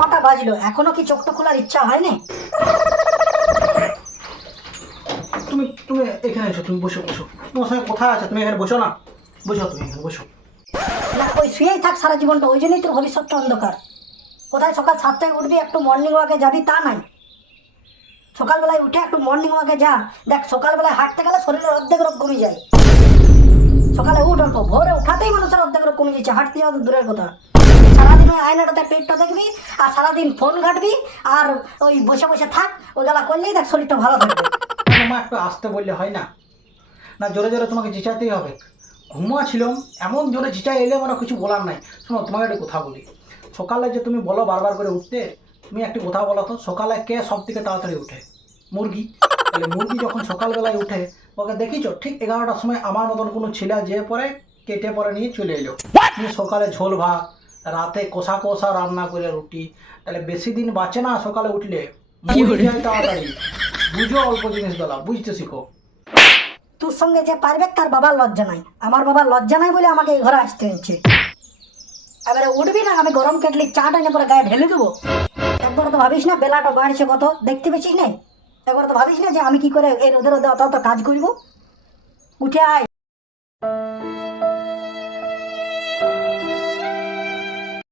কটা বাজলো। এখনও কি চোখটা খোলার ইচ্ছা হয়নি? তুমি তুমি এখানে এসো তুমি বসো বসো। তোমার সঙ্গে কোথায় আছে? তুমি এখানে বসো না। বসো তুমি এখানে বসো। না ওই শুয়েই থাক সারা জীবনটা ওই জন্যই তোর ভবিষ্যৎটা অন্ধকার। কোথায় সকাল সাতটায় উঠবি একটু মর্নিং ওয়াকে যাবি তা নাই। সকালবেলায় উঠে একটু মর্নিং ওয়াকে যা। দেখ সকালবেলায় হাঁটতে গেলে শরীরের অর্ধেক রোগ কমে যায়। সকালে উঠ অল্প ভোরে উঠাতেই মানুষের অর্ধেক রোগ কমে যাচ্ছে। হাঁটতে যাওয়া দূরের কথা। সারাদিন ওই আয়নাটাতে পেটটা দেখবি আর সারাদিন ফোন ঘাটবি আর ওই বসে বসে থাক ওই গেলা করলেই দেখ শরীরটা ভালো থাকবে। মা একটু আসতে বললে হয় না? না জোরে জোরে তোমাকে চিচাতেই হবে। ঘুমাছিলাম এমন জোরে চিচাই এলে মানে কিছু বলার নাই। শোনো তোমাকে একটা কথা বলি। সকালে যে তুমি বলো বারবার করে উঠতে তুমি একটি কথা বলো তো সকালে কে সব থেকে তাড়াতাড়ি উঠে? মুরগি? তাহলে মুরগি যখন সকালবেলায় উঠে ওকে দেখিছো? ঠিক এগারোটার সময় আমার মতন কোনো ছেলে যেয়ে পরে কেটে পরে নিয়ে চলে এলো। সকালে ঝোল ভাত রাতে কষা কষা রান্না করে রুটি। তাহলে বেশি দিন বাঁচে না সকালে উঠলে? তাড়াতাড়ি। বুঝো অল্প জিনিস বেলা বুঝতে শিখো। তোর সঙ্গে যে পারবে তার বাবার লজ্জা নাই। আমার বাবার লজ্জা নাই বলে আমাকে এই ঘরে আসতে হচ্ছে। এবারে উঠবি না আমি গরম কেটলি চাটা এনে পরে গায়ে ঢেলে দেবো। একবার তো ভাবিস না বেলাটা বাড়ছে কত? দেখতে পেয়েছিস না? একবার তো ভাবিস না যে আমি কি করে এই রোদে রোদে অত অত কাজ করব? উঠে আয়।